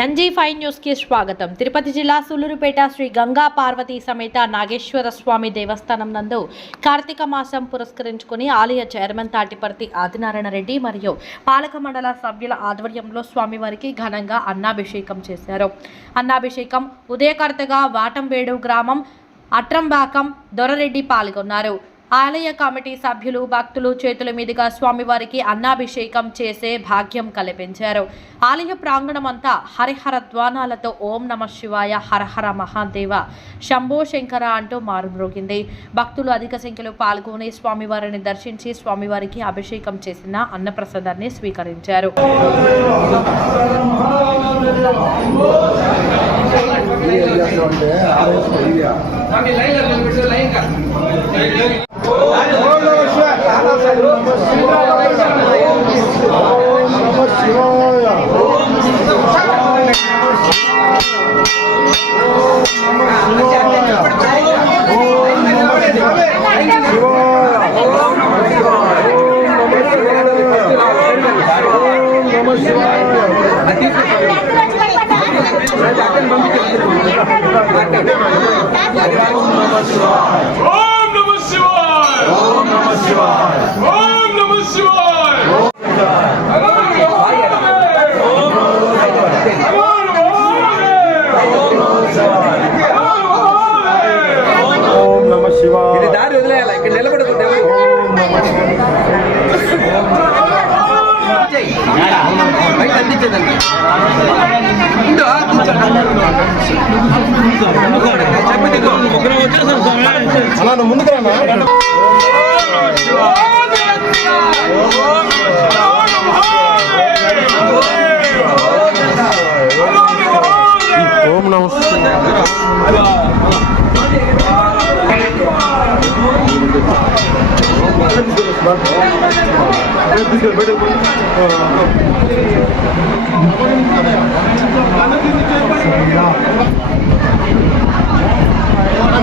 NG5 news కి స్వాగతం. తిరుపతి జిల్లా సూలూరుపేట శ్రీ గంగా పార్వతీ సమేత నాగేశ్వర స్వామి దేవస్థానం నందు కార్తీక మాసం పురస్కరించుకుని ఆలయ చైర్మన్ తాటిపర్తి ఆదినారాయణ రెడ్డి మరియు పాలక మండల సభ్యుల ఆధ్వర్యంలో స్వామివారికి ఘనంగా అన్నాభిషేకం చేశారు. అన్నాభిషేకం ఉదయకర్తగా వాటంవేడు గ్రామం అట్రంబాకం దొరరెడ్డి పాల్గొన్నారు. ఆలయ కమిటీ సభ్యులు భక్తులు చేతుల మీదుగా స్వామివారికి అన్నాభిషేకం చేసే భాగ్యం కల్పించారు. ఆలయ ప్రాంగణమంతా హరిహర ధ్వానాలతో ఓం నమ శివాయ, హరహర మహాదేవ, శంభో శంకర అంటూ మారుమ్రోగింది. భక్తులు అధిక సంఖ్యలో పాల్గొని స్వామివారిని దర్శించి స్వామివారికి అభిషేకం చేసిన అన్నప్రసాదాన్ని స్వీకరించారు.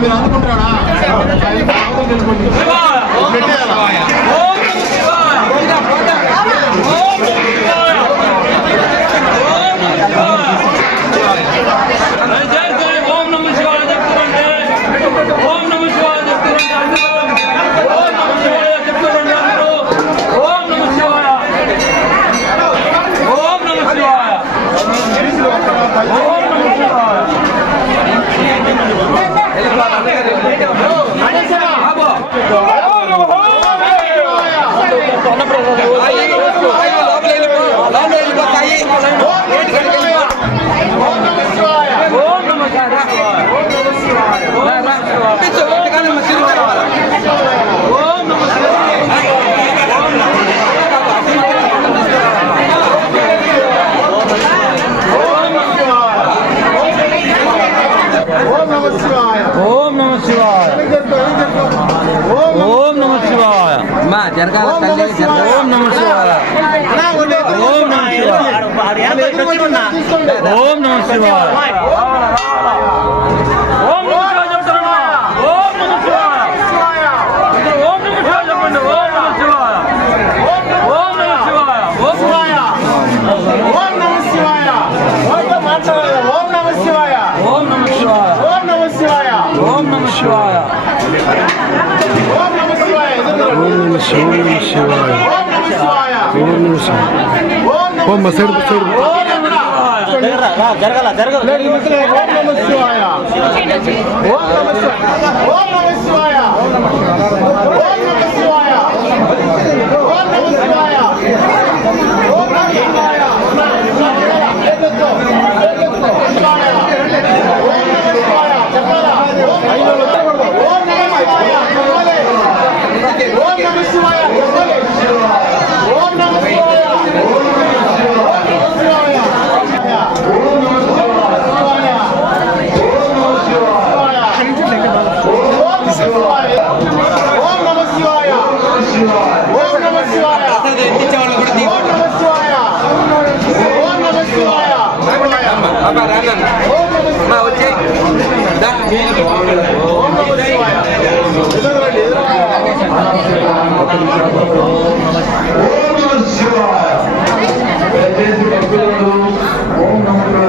మీరు అనుకుంటారా జరగాల తల్లి ఓం నమః శివాయ, ఓం నమః శివాయ, ఓం నమః శివాయ, ఓం ఓం నమః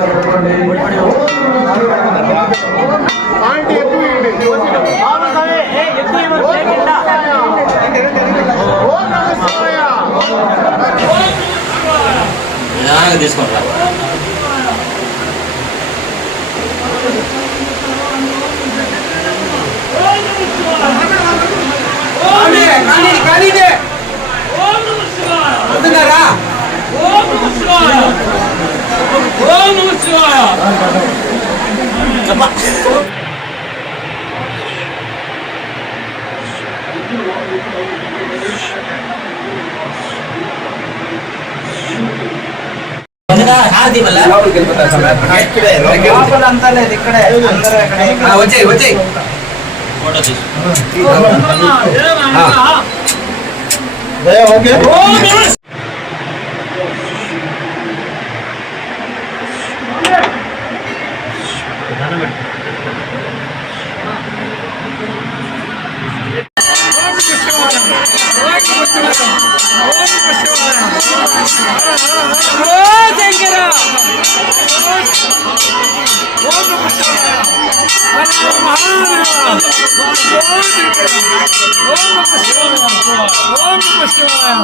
శివాయ. తీసుకొని రా. వచ్చాయి వచ్చాయి ఫోటో తీసు. ఓకే ఓం నమః శివాయ